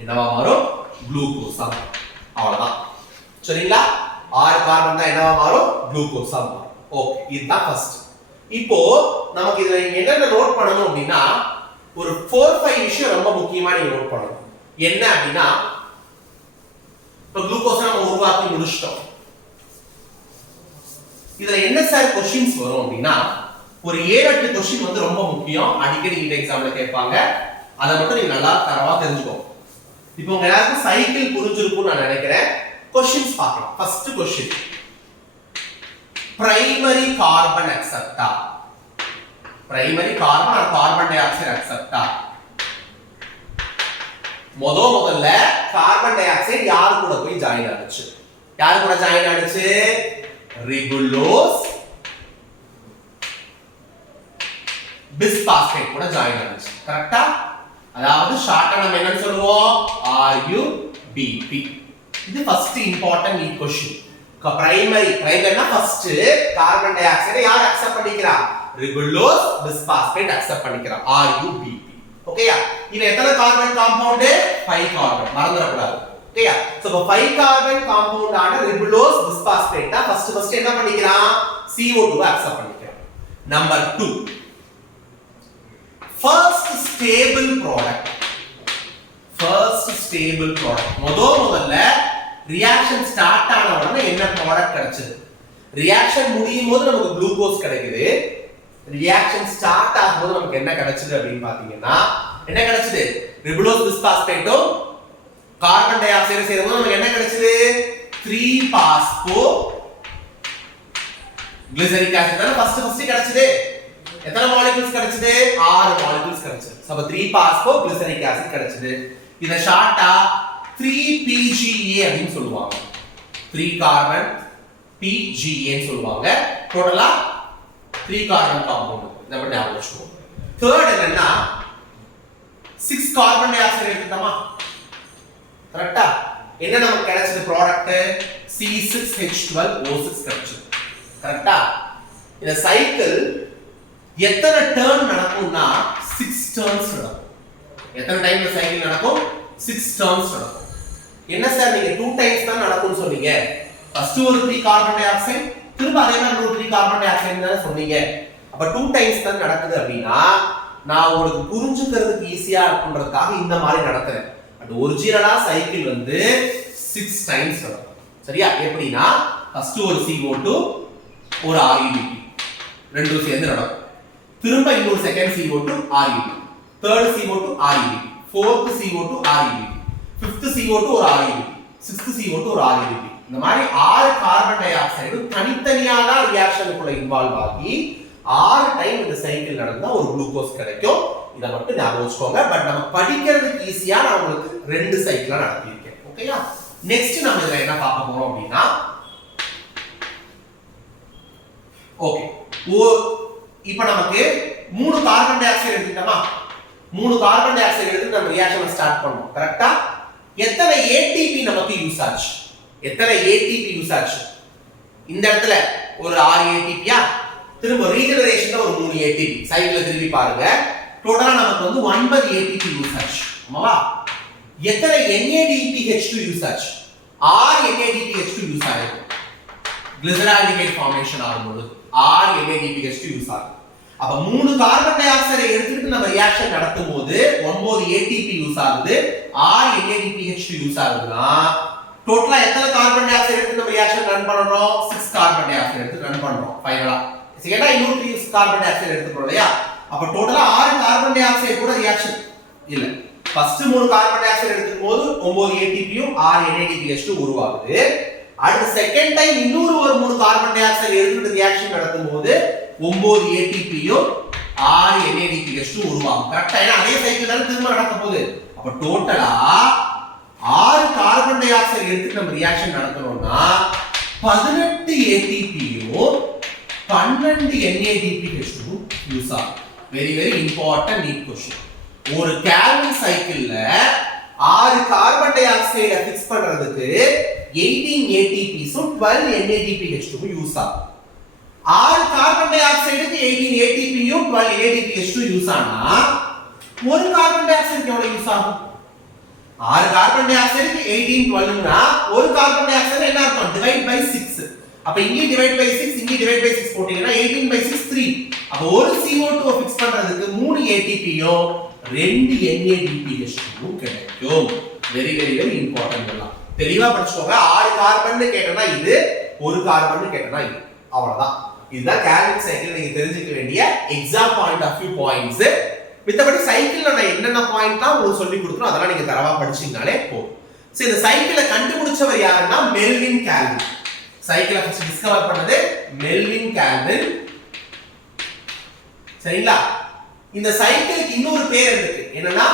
என்னவா மாறும்? குளுக்கோஸா. அவ்வளவுதான். சரிங்களா? 6 கார்பன் தான் என்னவா மாறும்? குளுக்கோஸா மாறும். ஓகே, இதுதான் ஃபர்ஸ்ட். இப்போ நமக்கு இதுல என்னென்ன நோட் பண்ணணும் அப்படின்னா ஒரு 4-5 விஷயம் ரொம்ப முக்கியமா நீங்க நோட் பண்ணணும். என்ன அப்படின்னா இப்போ குளுக்கோஸ் நம்ம உருவாக்கி முடிச்சிட்டோம். இதுல என்ன சார் क्वेश्चंस வரும் அப்படின்னா ஒரு 7-8 क्वेश्चन வந்து ரொம்ப முக்கியம். அடிக்கடி இந்த எக்ஸாம்ல கேட்பாங்க. அத மட்டும் நீங்க நல்லா தரவா தெரிஞ்சுக்கோங்க. இப்போ உங்க எல்லாருக்கும் சைக்கிள் புரிஞ்சிருக்கும்னு நான் நினைக்கிறேன். क्वेश्चंस பார்க்கலாம். First question. Primary carbon acceptor. Primary carbon or carbon dioxide acceptor. முதல்ல கார்பன் டை ஆக்சைடு யார் கூட போய் ஜாயின் ஆச்சு? யார் கூட ஜாயின் ஆச்சு? ரிபுலோஸ் பிஸ்பாஸ்பேட் கூட ஜாயின் ஆச்சு. கரெக்ட்டா? அதாவது ஷார்ட்டா நம்ம என்னன்னு சொல்லுவோம்? RUBP. இது ஃபர்ஸ்ட் இம்பார்ட்டன்ட் ஈக்குவேஷன். பிரைமரினா ஃபர்ஸ்ட் கார்பன் டை ஆக்சைடை யார் அக்செப்ட் பண்ணிக்கிறா? ரிபுலோஸ் பிஸ்பாஸ்பேட் அக்செப்ட் பண்ணிக்கிறா. RUBP. ஓகேயா? இது எத்தனை கார்பன் காம்பவுண்ட்? 5 கார்பன். மறந்துட கூடாது. ஓகேயா? சோ இப்ப 5 கார்பன் காம்பவுண்ட் ஆன ரிபுலோஸ் பிஸ்பாஸ்பேட் தான் ஃபர்ஸ்ட் என்ன பண்ணிக்கிறான்? CO2 அக்செப்ட் பண்ணிக்கிறான். நம்பர் 2 first stable product முதல்ல ரியாக்ஷன் ஸ்டார்ட் ஆன உடனே என்ன ப்ராடக்ட் கிடைச்சது? ரியாக்ஷன் முடியும் போது நமக்கு குளுக்கோஸ் கிடைக்குது. ரியாக்ஷன் ஸ்டார்ட் ஆகும்போது நமக்கு என்ன கிடைச்சது அப்படின்னு பாத்தீங்கன்னா என்ன கிடைச்சது? ரிபுலோஸ் பிஸ்பாஸ்பேட்டும் கார்பன் டை ஆக்சைடு சேரும்போது நமக்கு என்ன கிடைச்சது? 3-பாஸ்போ கிளிசரிக் ஆசிட் தான் ஃபர்ஸ்ட் கிடைச்சது. எத்தனை மாலிக்யூல்ஸ் கிடைச்சது? 6 மாலிக்யூல்ஸ் கிடைச்சது. அப்ப 3-பாஸ்போ கிளிசரிக் ஆசிட் கிடைச்சது. இத ஷார்ட்டா 3PGA அப்படினு சொல்லுவாங்க. 3 கார்பன் PGA ன்னு சொல்லுவாங்க. டோட்டலா 3 கார்பன் காம்பவுண்ட். இத மட்டும் ஞாபகம் வச்சுக்கோங்க. தேர்ட் என்னன்னா 6 கார்பன் டை ஆக்சைடு எடுத்துட்டோமா? கரெக்ட்டா? என்ன நமக்கு கிடைச்சது ப்ராடக்ட்? C6H12O6 கிடைச்சது. கரெக்ட்டா? இந்த சைக்கிள் எத்தனை டர்ன் நடக்கும்னா 6 டர்ன்ஸ் நடக்கும். எத்தனை டைம் இந்த சைக்கிள் நடக்கும்? 6 டர்ன்ஸ் நடக்கும். என்ன சார் நீங்க 2 டைம்ஸ் தான் நடக்கும்னு சொன்னீங்க. ஃபர்ஸ்ட் ஒரு 3 கார்பன் டை ஆக்சைடு, திரும்ப அதே மாதிரி ஒரு 3 கார்பன் டை ஆக்சைடு தான் சொன்னீங்க. அப்ப 2 டைம்ஸ் தான் நடக்குது அப்படினா நான் உங்களுக்கு புரிஞ்சுக்கிறதுக்கு ஈஸியா இருக்குன்றதுக்காக இந்த மாதிரி நடத்துறேன். அது ஒரிஜினலா சைக்கிள் வந்து 6 டைம்ஸ் நடக்கும். சரியா? எப்படினா ஃபர்ஸ்ட் ஒரு CO2 ஒரு ReDP ரெண்டும் சேர்ந்து நடக்கும். திரும்ப இன்னொரு second CO2 ReDP, third CO2 ReDP, fourth CO2 ReDP, fifth CO2 ஒரு ReDP, sixth CO2 ஒரு ReDP. இந்த மாதிரி 6 கார்பன் டை ஆக்சைடு தனித்தனியா தான் ரியாக்ஷனுக்குள்ள இன்வால்வ் ஆகி 6 டைம் இந்த சைக்கிள் நடந்தா ஒரு குளுக்கோஸ் கிடைக்கும். இத மட்டும் ஞாபகம் வச்சுக்கோங்க. பட் நம்ம படிக்கிறதுக்கு ஈஸியா நான் உங்களுக்கு 2 சைக்கிளா நடத்தி இருக்கேன். ஓகேயா? நெக்ஸ்ட் நம்ம இதுல என்ன பார்க்க போறோம் அப்படினா ஓகே இப்போ நமக்கு 3 கார்பன் டை ஆக்சைடு எடுத்துட்டோமா? 3 கார்பன் டை ஆக்சைடு எடுத்து நம்ம ரியாக்ஷனை ஸ்டார்ட் பண்ணோம். கரெக்ட்டா? எத்தனை ATP நமக்கு யூஸ் ஆச்சு? எத்தனை ATP யூஸ் ஆச்சு? இந்த இடத்துல ஒரு 6 ATPயா, திரும்ப ரீஜெனரேஷன்ல ஒரு 3 ATP. சைடுல திருப்பி பாருங்க. டோட்டலா நமக்கு வந்து 9 ATP யூஸ் ஆச்சு. ஆமாவா? எத்தனை NADPH2 யூஸ் ஆச்சு? 6 NADPH2 யூஸ் ஆயிருக்கு. கிளிசரால்டிஹைட் ஃபார்மேஷன் ஆகும்போது 6 NADPH2 யூஸ் ஆகும். அப்ப 3 கார்பன் டை ஆக்சைடை எடுத்துட்டு நம்ம ரியாக்ஷன் நடத்தும்போது 9 ATP யூஸ் ஆகுது, 6 NADPH2 யூஸ் ஆகுதுன்னா டோட்டலா எத்தனை கார்பன் டை ஆக்சைடு எடுத்து நம்ம ரியாக்ஷன் ரன் பண்றோம்? 6 கார்பன் டை ஆக்சைடு எடுத்து ரன் பண்றோம் ஃபைனலா. செகண்டா இன்னொரு 3 கார்பன் டை ஆக்சைடு எடுத்துறோம் இல்லையா? அப்ப டோட்டலா 6 கார்பன் டை ஆக்சைடு கூட ரியாக்ஷன் இல்ல. ஃபர்ஸ்ட் 3 கார்பன் டை ஆக்சைடு எடுக்கும்போது 9 ATPயும் 6 NADPH2 உருவாகுது. அடுத்த செகண்ட் டைம் இன்னொரு ஒரு 3 கார்பன் டை ஆக்சைடு எடுத்துட்டு ரியாக்ஷன் நடத்தும்போது 9 ATPயும் 6 NADPH2 உருவாகும். கரெக்ட்டா? ஏன்னா அதே சைக்கிள் தான் திரும்ப நடக்க போகுது. அப்ப டோட்டலா 6 கார்பன் டை ஆக்சைடு எடுத்து நம்ம ரியாக்ஷன் நடத்தணும்னா 18 ATPயும் 12 NADPH2 யூஸ் ஆகும். Very very important NEET question. ஒரு கேல்வின் சைக்கிள்ல 6 கார்பன் டை ஆக்சைடை ஃபிக்ஸ் பண்றதுக்கு 18 ATPஸும் 12 NADPH2 யூஸ் ஆகும். 6 கார்பன் டை ஆக்சைடுக்கு 18 ATPயும் 12 NADPH2 யூஸ் ஆனா ஒரு கார்பன் டை ஆக்சைடுக்கு எவ்வளவு யூஸ் ஆகும்? 6 கார்பன் டை ஆக்சைடுக்கு 18 12னா ஒரு கார்பன் டை ஆக்சைடு என்ன அர்த்தம்? Divide by 6. அப்ப இங்க டிவைட் பை 6 இங்க டிவைட் பை 6 போட்டீங்கன்னா 18 by 6 3. அப்ப ஒரு CO2 ஃபிக்ஸ் பண்றதுக்கு 3 ATPயும் 2 NADPH2 கிடைக்கும். Very very very important. எல்லாம் தெளிவா படிச்சுக்கோங்க. 6 கார்பன் கேட்டனா இது, ஒரு கார்பன் கேட்டனா இது. அவ்வளவுதான். இதுதான் கேல்வின் சைக்கிள் நீங்க தெரிஞ்சுக்க வேண்டிய exam point of view points. மித்தபடி சைக்கிள்ல நான் என்னென்ன பாயிண்ட்லாம் உங்களுக்கு சொல்லி கொடுத்தனோ அதெல்லாம் நீங்க தரவா படிச்சீங்கனாலே போதும். சோ இந்த சைக்கிளை கண்டுபிடிச்சவர் யாருன்னா மெல்வின் கால்வின். சைக்கிளை ஃபர்ஸ்ட் டிஸ்கவர் பண்ணது மெல்வின் கால்வின். சரிங்களா? இந்த சைக்கிளுக்கு இன்னொரு பேர் இருக்கு. என்னன்னா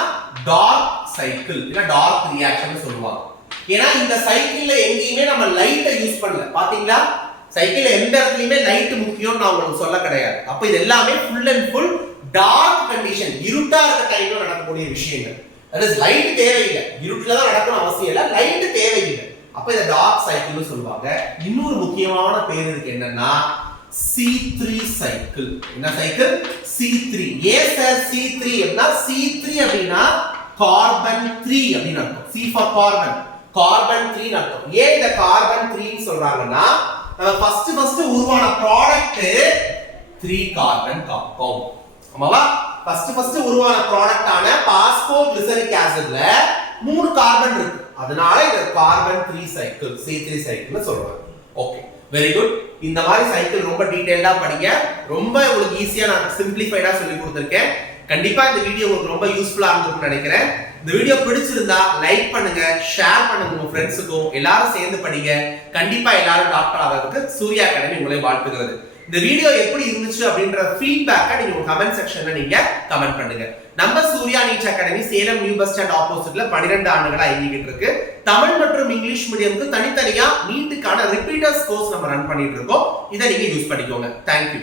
டார்க் சைக்கிள் இல்ல டார்க் ரியாக்ஷன் சொல்லுவாங்க. ஏன்னா இந்த சைக்கிள்ல எங்கேயுமே நம்ம லைட்டை யூஸ் பண்ணல. பாத்தீங்களா? சைக்கிள்ல எந்த இடத்துலயுமே லைட் முக்கியம் நான் உங்களுக்கு சொல்ல கிடையாது. அப்ப இது எல்லாமே full and full dark condition, இருட்டா இருக்க டைம்ல நடக்கக்கூடிய விஷயங்கள். தட் இஸ் லைட் தேவையில்லை, இருட்டுல தான் நடக்கணும் அவசியம் இல்லை, லைட் தேவையில்லை. அப்ப இத டார்க் சைக்கிள்னு சொல்லுவாங்க. இன்னொரு முக்கியமான பேர் இருக்கு. என்னன்னா C3 சைக்கிள். என்ன சைக்கிள்? C3. ஏன் சார் C3 அப்படின்னா C3 அப்படின்னா கார்பன் 3 அப்படின்னு அர்த்தம். C for கார்பன், கார்பன் 3 அர்த்தம். ஏன் இத கார்பன் 3 ன்னு சொல்றாங்கன்னா ஃபர்ஸ்ட் உருவான ப்ராடக்ட் 3 கார்பன் காம்பவுண்ட். ஆமாவா? ஃபர்ஸ்ட் உருவான ப்ராடக்ட் ஆன பாஸ்போகிளிசரிக் ஆசிட்ல 3 கார்பன் இருக்கு. அதனால இது கார்பன் 3 சைக்கிள், C3 சைக்கிள்னு சொல்றாங்க. Okay, very good. இந்த மாதிரி சைக்கிள் ரொம்ப டீடைலா படிங்க. ரொம்ப உங்களுக்கு ஈஸியா நான் சிம்பிளிஃபைடா சொல்லி கொடுத்திருக்கேன். கண்டிப்பா இந்த வீடியோ உங்களுக்கு ரொம்ப யூஸ்ஃபுல்லா இருந்திருக்கும்னு நினைக்கிறேன். இந்த வீடியோ பிடிச்சிருந்தா லைக் பண்ணுங்க, ஷேர் பண்ணுங்க உங்க ஃப்ரெண்ட்ஸுக்கும். எல்லாரும் சேர்ந்து படிங்க. கண்டிப்பா எல்லாரும் டாக்டர் ஆகிறதுக்கு சூர்யா அகாடமி உங்களை வாழ்த்துகிறது. இந்த வீடியோ எப்படி இருந்துச்சு அப்படின்ற ஃபீட்பேக்கை நீங்க உங்க கமெண்ட் செக்ஷன்ல நீங்க கமெண்ட் பண்ணுங்க. நம்ம Surya NEET academy Salem new bus stand ஆப்போசிட்ல 12 ஆண்டுகளா இயங்கிட்டு இருக்கு. தமிழ் மற்றும் இங்கிலீஷ் மீடியம்க்கு தனித்தனியா நீட்டுக்கான ரிப்பீட்டர்ஸ் கோர்ஸ் நம்ம ரன் பண்ணிட்டு இருக்கோம். இதை நீங்க யூஸ் பண்ணிக்கோங்க. தேங்க்யூ.